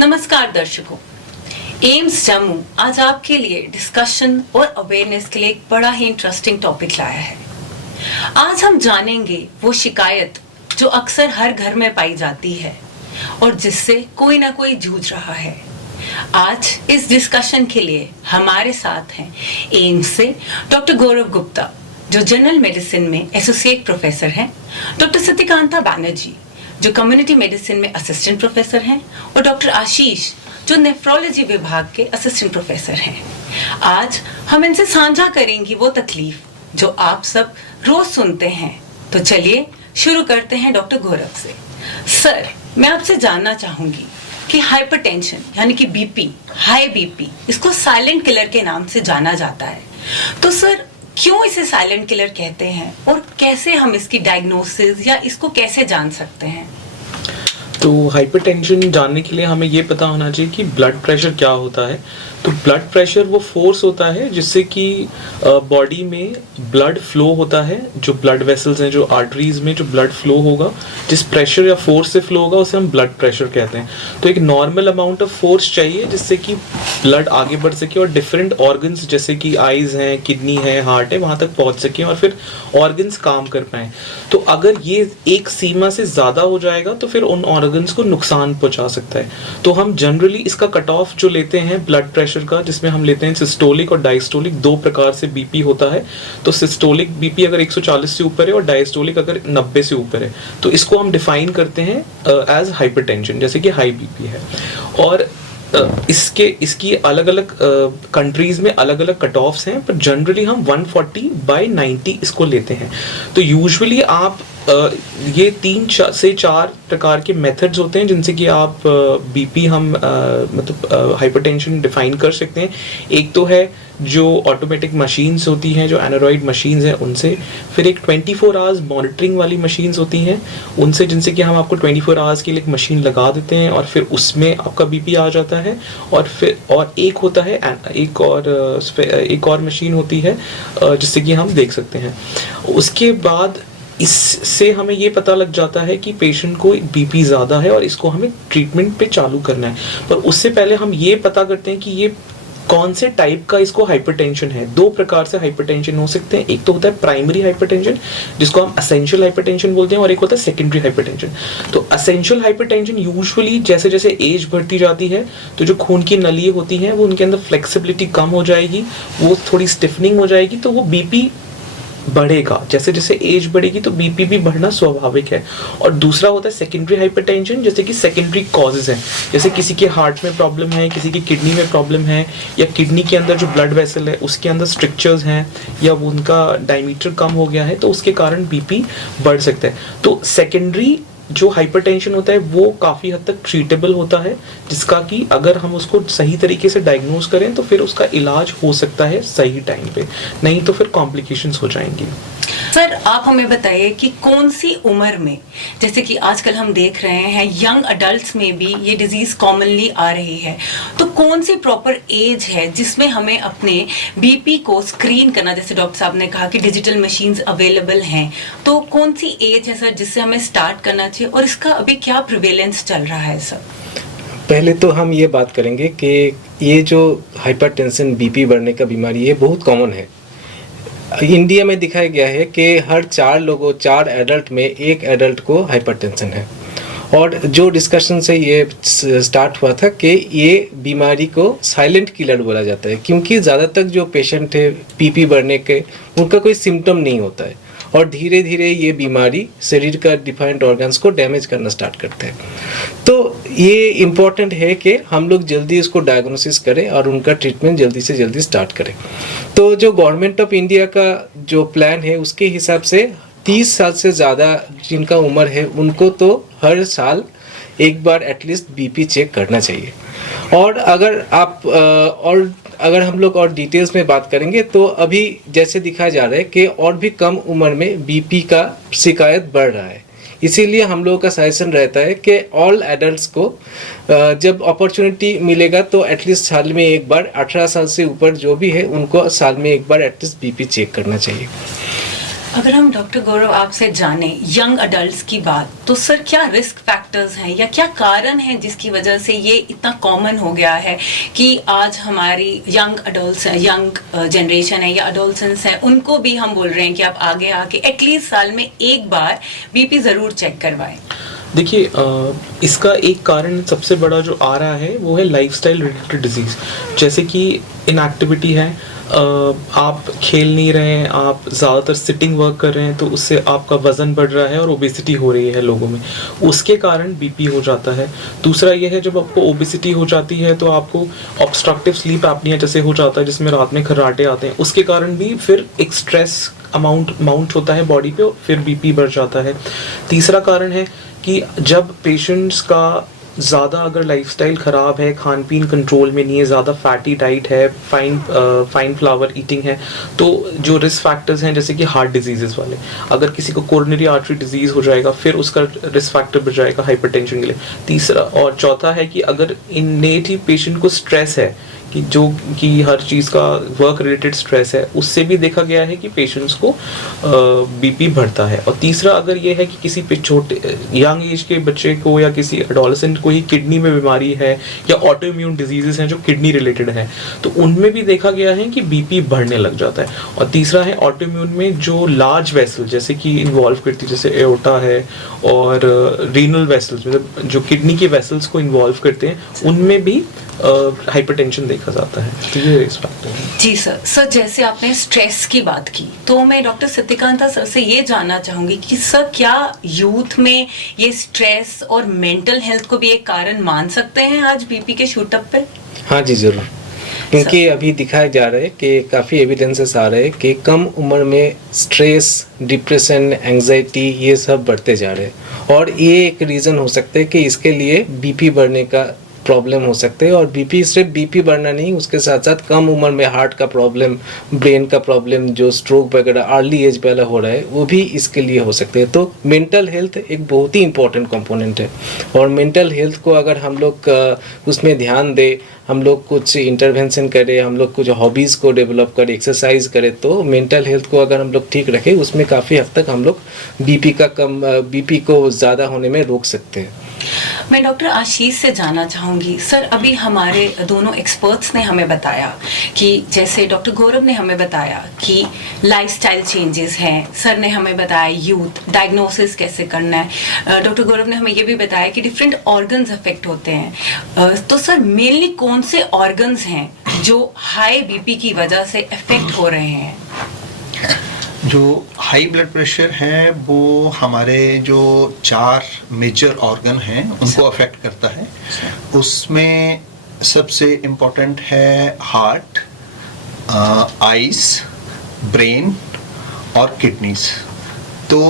नमस्कार दर्शकों, एम्स जम्मू आज आपके लिए डिस्कशन और अवेयरनेस के लिए एक बड़ा ही इंटरेस्टिंग टॉपिक लाया है। आज हम जानेंगे वो शिकायत जो अक्सर हर घर में पाई जाती है और जिससे कोई ना कोई जूझ रहा है। आज इस डिस्कशन के लिए हमारे साथ हैं एम्स से डॉक्टर गौरव गुप्ता, जो जनरल मेडिसिन में एसोसिएट प्रोफेसर हैं, डॉक्टर सत्यकांता बैनर्जी, जो कम्युनिटी मेडिसिन में असिस्टेंट प्रोफेसर हैं, और डॉक्टर आशीष, जो नेफ्रोलॉजी विभाग के असिस्टेंट प्रोफेसर हैं। आज हम इनसे साझा करेंगे वो तकलीफ जो आप सब रोज सुनते हैं। तो चलिए शुरू करते हैं डॉक्टर गौरव से। सर, मैं आपसे जानना चाहूंगी कि हाइपरटेंशन यानी कि बीपी, हाई बीपी, इसको साइलेंट किलर के नाम से जाना जाता है। तो सर, क्यों इसे साइलेंट किलर कहते हैं और कैसे हम इसकी डायग्नोसिस या इसको कैसे जान सकते हैं? तो हाइपरटेंशन जानने के लिए हमें ये पता होना चाहिए कि ब्लड प्रेशर क्या होता है। तो ब्लड प्रेशर वो फोर्स होता है जिससे कि बॉडी में ब्लड फ्लो होता है, जो ब्लड वेसल्स हैं, जो आर्टरीज में जो ब्लड फ्लो होगा, जिस प्रेशर या फोर्स से फ्लो होगा उसे हम ब्लड प्रेशर कहते हैं। तो एक नॉर्मल अमाउंट ऑफ फोर्स चाहिए जिससे कि ब्लड आगे बढ़ सके और डिफरेंट ऑर्गन्स जैसे कि आइज हैं, किडनी है, हार्ट है, वहाँ तक पहुँच सके और फिर ऑर्गन्स काम कर पाएँ। तो अगर ये एक सीमा से ज़्यादा हो जाएगा तो फिर उन ऑर्गन्स को नुकसान पहुँचा सकता है। तो हम जनरली इसका कट ऑफ जो लेते हैं ब्लड प्रेशर का, जिसमें हम लेते हैं सिस्टोलिक और डायस्टोलिक, दो प्रकार से बीपी होता है। तो सिस्टोलिक बीपी अगर 140 से ऊपर है और डायस्टोलिक अगर 90 से ऊपर है तो इसको हम डिफाइन करते हैं एज हाइपरटेंशन, जैसे कि हाई बीपी है। और इसकी अलग अलग कंट्रीज में अलग अलग कट ऑफ्स हैं, पर जनरली हम 140/90 इसको लेते हैं। तो यूजुअली आप ये 3 से 4 प्रकार के मेथड्स होते हैं जिनसे कि आप बीपी हम मतलब हाइपरटेंशन डिफाइन कर सकते हैं। एक तो है जो ऑटोमेटिक मशीन्स होती हैं, जो एनारॉइड मशीन्स हैं उनसे, फिर एक 24 आवर्स मॉनिटरिंग वाली मशीन्स होती हैं उनसे, जिनसे कि हम आपको 24 आवर्स के लिए एक मशीन लगा देते हैं और फिर उसमें आपका बीपी आ जाता है। और एक होता है एक और मशीन होती है जिससे कि हम देख सकते हैं। उसके बाद इससे हमें ये पता लग जाता है कि पेशेंट को बीपी ज़्यादा है और इसको हमें ट्रीटमेंट पे चालू करना है। पर उससे पहले हम ये पता करते हैं कि ये कौन से टाइप का इसको हाइपरटेंशन है। दो प्रकार से हाइपरटेंशन हो सकते हैं। एक तो होता है प्राइमरी हाइपरटेंशन, जिसको हम एसेंशियल हाइपरटेंशन बोलते हैं, और एक होता है सेकेंडरी हाइपरटेंशन। तो एसेंशियल हाइपरटेंशन यूजुअली जैसे जैसे एज बढ़ती जाती है तो जो खून की नलियाँ होती हैं वो उनके अंदर फ्लेक्सिबिलिटी कम हो जाएगी, वो थोड़ी स्टिफनिंग हो जाएगी, तो वो बीपी बढ़ेगा। जैसे जैसे एज बढ़ेगी तो बीपी भी बढ़ना स्वाभाविक है। और दूसरा होता है सेकेंडरी हाइपरटेंशन, जैसे कि सेकेंडरी कॉजेज हैं, जैसे किसी के हार्ट में प्रॉब्लम है, किसी की किडनी में प्रॉब्लम है, या किडनी के अंदर जो ब्लड वेसल है उसके अंदर स्ट्रिक्चर्स हैं, या वो उनका डायमीटर कम हो गया है, तो उसके कारण बीपी बढ़ सकता है। तो सेकेंडरी जो हाइपरटेंशन होता है वो काफ़ी हद तक ट्रीटेबल होता है, जिसका कि अगर हम उसको सही तरीके से डायग्नोज करें तो फिर उसका इलाज हो सकता है सही टाइम पे, नहीं तो फिर कॉम्प्लिकेशंस हो जाएंगी। सर, आप हमें बताइए कि कौन सी उम्र में, जैसे कि आजकल हम देख रहे हैं यंग अडल्ट्स में भी ये डिजीज कॉमनली आ रही है, तो कौन सी प्रॉपर एज है जिसमें हमें अपने बीपी को स्क्रीन करना, जैसे डॉक्टर साहब ने कहा कि डिजिटल मशीन्स अवेलेबल हैं, तो कौन सी एज है सर जिससे हमें स्टार्ट करना चाहिए और इसका अभी क्या प्रिवेलेंस चल रहा है सर? पहले तो हम ये बात करेंगे कि ये जो हाइपरटेंशन, बीपी बढ़ने का बीमारी, ये बहुत कॉमन है। इंडिया में दिखाया गया है कि हर 4 एडल्ट में 1 एडल्ट को हाइपरटेंशन है। और जो डिस्कशन से ये स्टार्ट हुआ था कि ये बीमारी को साइलेंट किलर बोला जाता है, क्योंकि ज़्यादातर जो पेशेंट है बीपी बढ़ने के, उनका कोई सिम्टम नहीं होता है और धीरे धीरे ये बीमारी शरीर का डिफरेंट ऑर्गन्स को डैमेज करना स्टार्ट करते हैं। तो ये इम्पॉर्टेंट है कि हम लोग जल्दी इसको डायग्नोसिस करें और उनका ट्रीटमेंट जल्दी से जल्दी स्टार्ट करें। तो जो गवर्नमेंट ऑफ इंडिया का जो प्लान है उसके हिसाब से 30 साल से ज़्यादा जिनका उम्र है उनको तो हर साल एक बार एटलीस्ट बीपी चेक करना चाहिए। और अगर हम लोग और डिटेल्स में बात करेंगे तो अभी जैसे दिखाया जा रहा है कि और भी कम उम्र में बीपी का शिकायत बढ़ रहा है। इसीलिए हम लोगों का सजेशन रहता है कि ऑल एडल्ट्स को जब अपॉर्चुनिटी मिलेगा तो एटलीस्ट साल में एक बार, 18 साल से ऊपर जो भी है उनको साल में एक बार एटलीस्ट बीपी चेक करना चाहिए। अगर हम डॉक्टर गौरव आपसे जाने यंग अडल्ट्स की बात, तो सर क्या रिस्क फैक्टर्स हैं या क्या कारण है जिसकी वजह से ये इतना कॉमन हो गया है कि आज हमारी यंग अडल्ट्स यंग जनरेशन है या अडोलसेंस है, उनको भी हम बोल रहे हैं कि आप आगे आके एटलीस्ट साल में एक बार बीपी ज़रूर चेक करवाएं? देखिए, इसका एक कारण सबसे बड़ा जो आ रहा है वो है लाइफस्टाइल रिलेटेड डिजीज़, जैसे कि इनएक्टिविटी है, आप खेल नहीं रहे हैं, आप ज़्यादातर सिटिंग वर्क कर रहे हैं, तो उससे आपका वज़न बढ़ रहा है और ओबेसिटी हो रही है लोगों में, उसके कारण बीपी हो जाता है। दूसरा ये है, जब आपको ओबेसिटी हो जाती है तो आपको ऑब्स्ट्रक्टिव स्लीप एपनिया जैसे हो जाता है, जिसमें रात में खर्राटे आते हैं, उसके कारण भी फिर एक स्ट्रेस माउंट होता है बॉडी पे, फिर बीपी बढ़ जाता है। तीसरा कारण है कि जब पेशेंट्स का ज़्यादा अगर लाइफस्टाइल ख़राब है, खान पीन कंट्रोल में नहीं है, ज़्यादा फैटी डाइट है, फाइन फ्लावर ईटिंग है, तो जो रिस्क फैक्टर्स हैं जैसे कि हार्ट डिजीज़ वाले, अगर किसी को कोरोनरी आर्टरी डिजीज़ हो जाएगा फिर उसका रिस्क फैक्टर बढ़ जाएगा हाइपरटेंशन के लिए। तीसरा और चौथा है कि अगर इननेट ही पेशेंट को स्ट्रेस है, कि जो कि हर चीज़ का वर्क रिलेटेड स्ट्रेस है, उससे भी देखा गया है कि पेशेंट्स को बीपी बढ़ता है। और तीसरा अगर ये है कि किसी पे छोटे यंग एज के बच्चे को या किसी एडोलेसेंट को ही किडनी में बीमारी है या ऑटो इम्यून डिजीजेस हैं जो किडनी रिलेटेड हैं, तो उनमें भी देखा गया है कि बीपी बढ़ने लग जाता है। और तीसरा है ऑटो इम्यून में जो लार्ज वेसल जैसे कि इन्वॉल्व करती है, जैसे एओर्टा है और रीनल वेसल्स, मतलब जो किडनी के वेसल्स को इन्वॉल्व करते हैं, उनमें भी हाइपरटेंशन देखा जाता है। तो ये रिस्क फैक्टर है। जी सर, जैसे आपने स्ट्रेस की बात की, तो मैं डॉक्टर सत्यकांता सर से ये जानना चाहूंगी कि सर क्या यूथ में ये स्ट्रेस और मेंटल हेल्थ को भी एक कारण मान सकते हैं आज बीपी के शूटअप पे? हाँ जी ज़रूर, क्योंकि अभी दिखाया जा रहा है कि काफ़ी एविडेंसेस आ रहे हैं कि कम उम्र में स्ट्रेस, डिप्रेशन, एंजाइटी ये सब बढ़ते जा रहे हैं, और ये एक रीज़न हो सकता है कि इसके लिए बीपी बढ़ने का प्रॉब्लम हो सकते हैं। और बीपी सिर्फ बीपी बढ़ना नहीं, उसके साथ साथ कम उम्र में हार्ट का प्रॉब्लम, ब्रेन का प्रॉब्लम, जो स्ट्रोक वगैरह अर्ली एज वाला हो रहा है, वो भी इसके लिए हो सकते हैं। तो मेंटल हेल्थ एक बहुत ही इंपॉर्टेंट कंपोनेंट है, और मेंटल हेल्थ को अगर हम लोग उसमें ध्यान दें, हम लोग कुछ इंटरवेंशन करें, हम लोग कुछ हॉबीज़ को डेवलप करें, एक्सरसाइज करें, तो मेंटल हेल्थ को अगर हम लोग ठीक रखें, उसमें काफ़ी हद तक हम लोग बीपी को ज़्यादा होने में रोक सकते हैं। मैं डॉक्टर आशीष से जानना चाहूँगी, सर अभी हमारे दोनों एक्सपर्ट्स ने हमें बताया कि जैसे डॉक्टर गौरव ने हमें बताया कि लाइफस्टाइल चेंजेस हैं, सर ने हमें बताया यूथ डायग्नोसिस कैसे करना है, डॉक्टर गौरव ने हमें ये भी बताया कि डिफरेंट ऑर्गन्स अफेक्ट होते हैं। तो सर मेनली कौन से ऑर्गन्स हैं जो हाई बीपी की वजह से अफेक्ट हो रहे हैं? जो हाई ब्लड प्रेशर है वो हमारे जो 4 मेजर ऑर्गन हैं उनको अफेक्ट करता है। उसमें सबसे इम्पोर्टेंट है हार्ट, आइज, ब्रेन और किडनीज। तो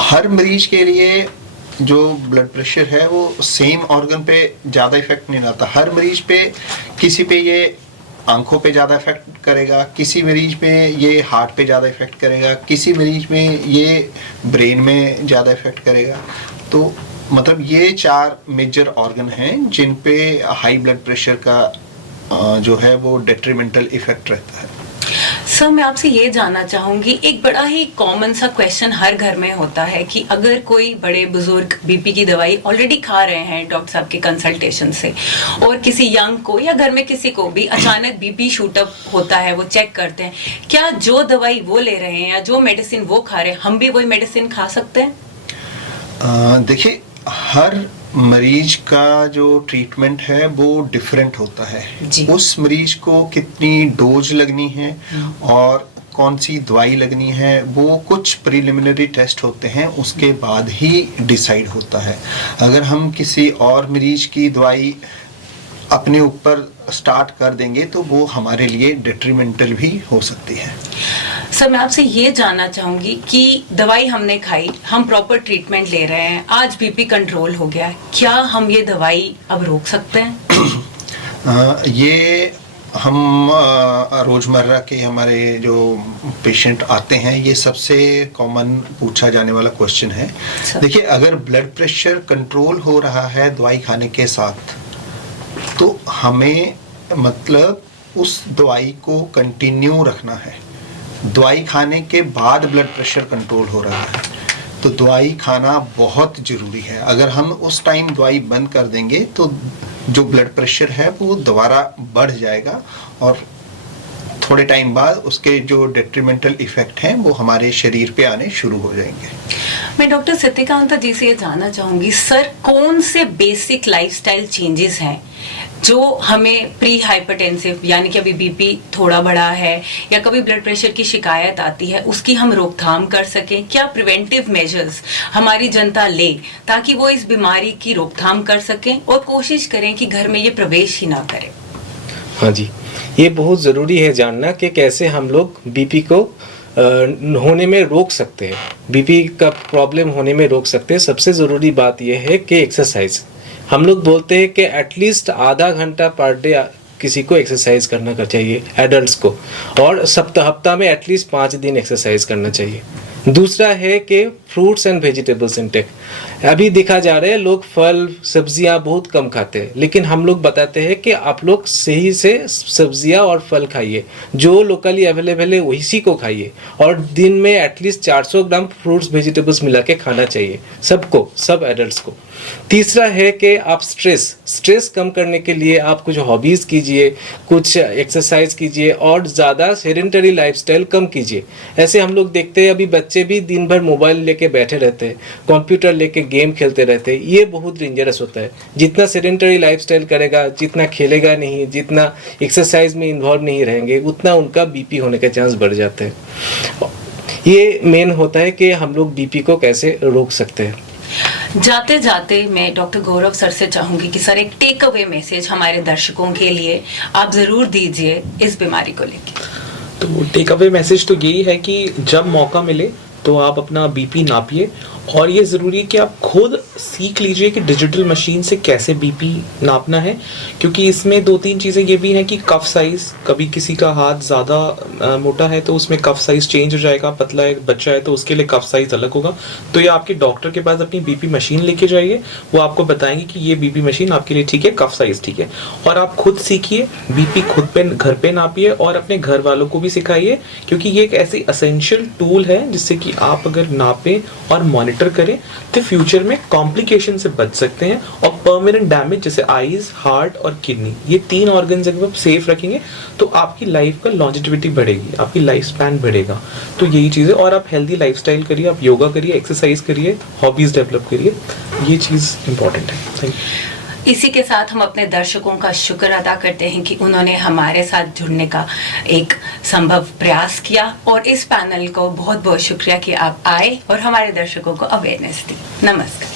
हर मरीज के लिए जो ब्लड प्रेशर है वो सेम ऑर्गन पे ज़्यादा इफेक्ट नहीं लाता। हर मरीज पे, किसी पे ये आंखों पे ज़्यादा इफेक्ट करेगा, किसी मरीज में ये हार्ट पे ज़्यादा इफेक्ट करेगा, किसी मरीज में ये ब्रेन में ज़्यादा इफेक्ट करेगा। तो मतलब ये 4 मेजर ऑर्गन हैं जिन पे हाई ब्लड प्रेशर का जो है वो डेट्रीमेंटल इफेक्ट रहता है। सर मैं आपसे ये जानना चाहूँगी, एक बड़ा ही कॉमन सा क्वेश्चन हर घर में होता है कि अगर कोई बड़े बुजुर्ग बीपी की दवाई ऑलरेडी खा रहे हैं डॉक्टर साहब के कंसल्टेशन से, और किसी यंग को या घर में किसी को भी अचानक बीपी शूटअप होता है, वो चेक करते हैं, क्या जो दवाई वो ले रहे हैं या जो मेडिसिन वो खा रहे हैं हम भी वही मेडिसिन खा सकते हैं? देखिए, हर मरीज का जो ट्रीटमेंट है वो डिफरेंट होता है। उस मरीज को कितनी डोज लगनी है और कौन सी दवाई लगनी है वो कुछ प्रिलिमिनरी टेस्ट होते हैं, उसके बाद ही डिसाइड होता है। अगर हम किसी और मरीज की दवाई अपने ऊपर स्टार्ट कर देंगे तो वो हमारे लिए डेट्रीमेंटल भी हो सकती है। सर मैं आपसे ये जानना चाहूँगी कि दवाई हमने खाई, हम प्रॉपर ट्रीटमेंट ले रहे हैं, आज बीपी कंट्रोल हो गया है, क्या हम ये दवाई अब रोक सकते हैं? ये हम रोज़मर्रा के हमारे जो पेशेंट आते हैं, ये सबसे कॉमन पूछा जाने वाला क्वेश्चन है। देखिए, अगर ब्लड प्रेशर कंट्रोल हो रहा है दवाई खाने के साथ, तो हमें मतलब उस दवाई को कंटिन्यू रखना है। दवाई खाने के बाद ब्लड प्रेशर कंट्रोल हो रहा है, तो दवाई खाना बहुत ज़रूरी है। अगर हम उस टाइम दवाई बंद कर देंगे तो जो ब्लड प्रेशर है वो दोबारा बढ़ जाएगा और थोड़े टाइम बाद उसके जो डेट्रीमेंटल इफेक्ट हैं वो हमारे शरीर पे आने शुरू हो जाएंगे। मैं डॉक्टर सत्यकांता जी से ये जानना चाहूंगी, सर कौन से बेसिक लाइफस्टाइल चेंजेस हैं जो हमें प्री हाइपरटेंसिव यानी कि अभी बीपी थोड़ा बढ़ा है या कभी ब्लड प्रेशर की शिकायत आती है उसकी हम रोकथाम कर सकें? क्या प्रिवेंटिव मेजर्स हमारी जनता ले ताकि वो इस बीमारी की रोकथाम कर सकें और कोशिश करें कि घर में ये प्रवेश ही ना करें? हाँ जी, ये बहुत ज़रूरी है जानना कि कैसे हम लोग बीपी को होने में रोक सकते हैं, बीपी का प्रॉब्लम होने में रोक सकते हैं। सबसे ज़रूरी बात यह है कि एक्सरसाइज, हम लोग बोलते हैं कि एटलीस्ट आधा घंटा पर डे किसी को एक्सरसाइज करना चाहिए, एडल्ट्स को, और हफ्ता में एटलीस्ट 5 दिन एक्सरसाइज करना चाहिए। दूसरा है कि फ्रूट्स एंड वेजिटेबल्स इंटेक। अभी देखा जा रहा है लोग फल सब्जियां बहुत कम खाते हैं, लेकिन हम लोग बताते हैं कि आप लोग सही से सब्जियां और फल खाइए, जो लोकली अवेलेबल है वही को खाइए, और दिन में एटलीस्ट 400 ग्राम फ्रूट्स वेजिटेबल्स मिला के खाना चाहिए सबको, सब एडल्ट्स को। तीसरा है कि आप स्ट्रेस कम करने के लिए आप कुछ हॉबीज़ कीजिए, कुछ एक्सरसाइज कीजिए और ज़्यादा सेडेंटरी लाइफस्टाइल कम कीजिए। ऐसे हम लोग देखते हैं अभी बच्चे भी दिन भर मोबाइल लेके बैठे रहते हैं, कंप्यूटर लेके गेम खेलते रहते हैं, ये बहुत डेंजरस होता है। जितना सेडेंटरी लाइफस्टाइल करेगा, जितना खेलेगा नहीं, जितना एक्सरसाइज में इन्वॉल्व नहीं रहेंगे, उतना उनका बीपी होने के चांस बढ़ जाते हैं। ये मेन होता है कि हम लोग बीपी को कैसे रोक सकते हैं। जाते जाते मैं डॉक्टर गौरव सर से चाहूंगी कि सर एक टेक अवे मैसेज हमारे दर्शकों के लिए आप जरूर दीजिए इस बीमारी को लेकर। तो टेक अवे मैसेज तो यही है कि जब मौका मिले तो आप अपना बीपी नापिए, और ये ज़रूरी है कि आप खुद सीख लीजिए कि डिजिटल मशीन से कैसे बीपी नापना है, क्योंकि इसमें 2-3 चीज़ें ये भी हैं कि कफ साइज़, कभी किसी का हाथ ज़्यादा मोटा है तो उसमें कफ साइज़ चेंज हो जाएगा, पतला एक बच्चा है तो उसके लिए कफ साइज़ अलग होगा। तो ये आपके डॉक्टर के पास अपनी बीपी मशीन लेके जाइए, वो आपको बताएंगे कि ये बीपी मशीन आपके लिए ठीक है, कफ साइज़ ठीक है। और आप खुद सीखिए, बीपी खुद पे घर पे नापिए और अपने घर वालों को भी सिखाइए, क्योंकि ये एक ऐसी असेंशियल टूल है जिससे कि आप अगर नापें और मॉनिटर करें तो फ्यूचर में कॉम्प्लिकेशन से बच सकते हैं, और परमानेंट डैमेज जैसे आईज, हार्ट और किडनी, ये 3 ऑर्गन्स अगर आप सेफ रखेंगे तो आपकी लाइफ का लॉन्जेविटी बढ़ेगी, आपकी लाइफ स्पैन बढ़ेगा। तो यही चीज़ें, और आप हेल्दी लाइफस्टाइल करिए, आप योगा करिए, एक्सरसाइज करिए, हॉबीज़ डेवलप करिए, ये चीज़ इंपॉर्टेंट है। Thank you. इसी के साथ हम अपने दर्शकों का शुक्र अदा करते हैं कि उन्होंने हमारे साथ जुड़ने का एक संभव प्रयास किया, और इस पैनल को बहुत बहुत शुक्रिया कि आप आए और हमारे दर्शकों को अवेयरनेस दी। नमस्कार।